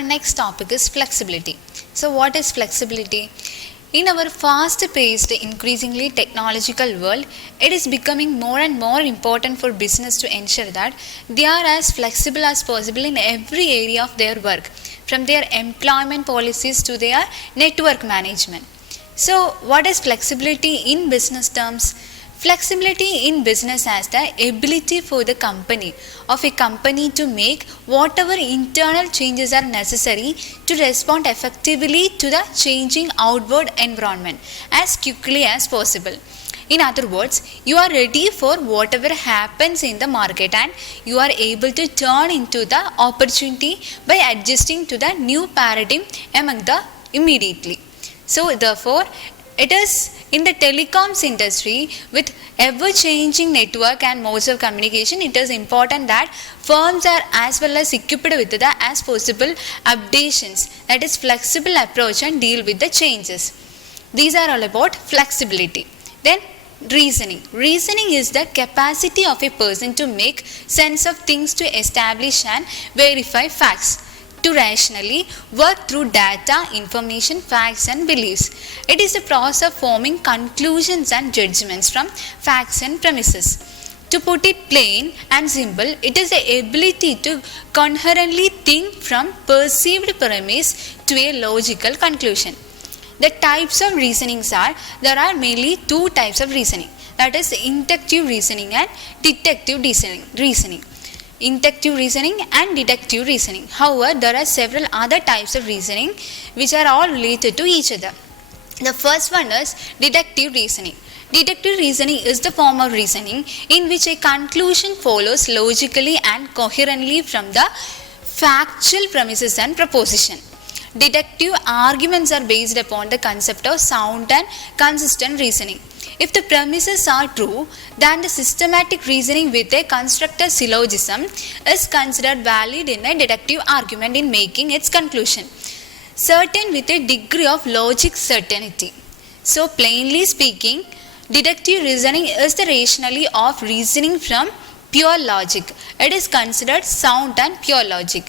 Our next topic is flexibility. So what is flexibility? In our fast-paced, increasingly technological world, it is becoming more and more important for business to ensure that they are as flexible as possible in every area of their work, from their employment policies to their network management. So what is flexibility in business terms? Flexibility in business has the ability for the company to make whatever internal changes are necessary to respond effectively to the changing outward environment as quickly as possible. In other words, you are ready for whatever happens in the market and you are able to turn into the opportunity by adjusting to the new paradigm among the immediately. So therefore, it is in the telecoms industry with ever-changing network and modes of communication, it is important that firms are as well as equipped with the as possible updations, that is flexible approach and deal with the changes. These are all about flexibility. Then reasoning. Reasoning is the capacity of a person to make sense of things, to establish and verify facts, to rationally work through data, information, facts and beliefs. It is the process of forming conclusions and judgments from facts and premises. To put it plain and simple, it is the ability to coherently think from perceived premise to a logical conclusion. The types of reasonings are, there are mainly two types of reasoning, that is inductive reasoning and deductive reasoning. Inductive reasoning and deductive reasoning. However, there are several other types of reasoning which are all related to each other. The first one is deductive reasoning. Deductive reasoning is the form of reasoning in which a conclusion follows logically and coherently from the factual premises and proposition. Deductive arguments are based upon the concept of sound and consistent reasoning. If the premises are true, then the systematic reasoning with a constructed syllogism is considered valid in a deductive argument in making its conclusion, certain with a degree of logic certainty. So plainly speaking, deductive reasoning is the rationale of reasoning from pure logic. It is considered sound and pure logic.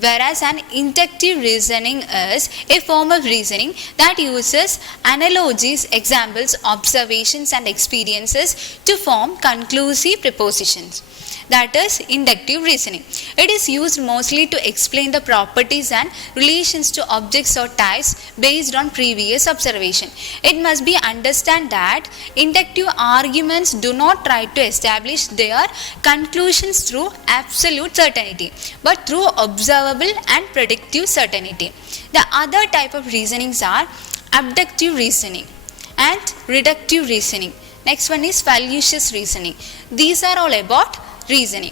Whereas an inductive reasoning is a form of reasoning that uses analogies, examples, observations and experiences to form conclusive propositions. That is inductive reasoning. It is used mostly to explain the properties and relations to objects or types based on previous observation. It must be understood that inductive arguments do not try to establish their conclusions through absolute certainty, but through observable and predictive certainty. The other type of reasonings are abductive reasoning and reductive reasoning. Next one is fallacious reasoning. These are all about reasoning.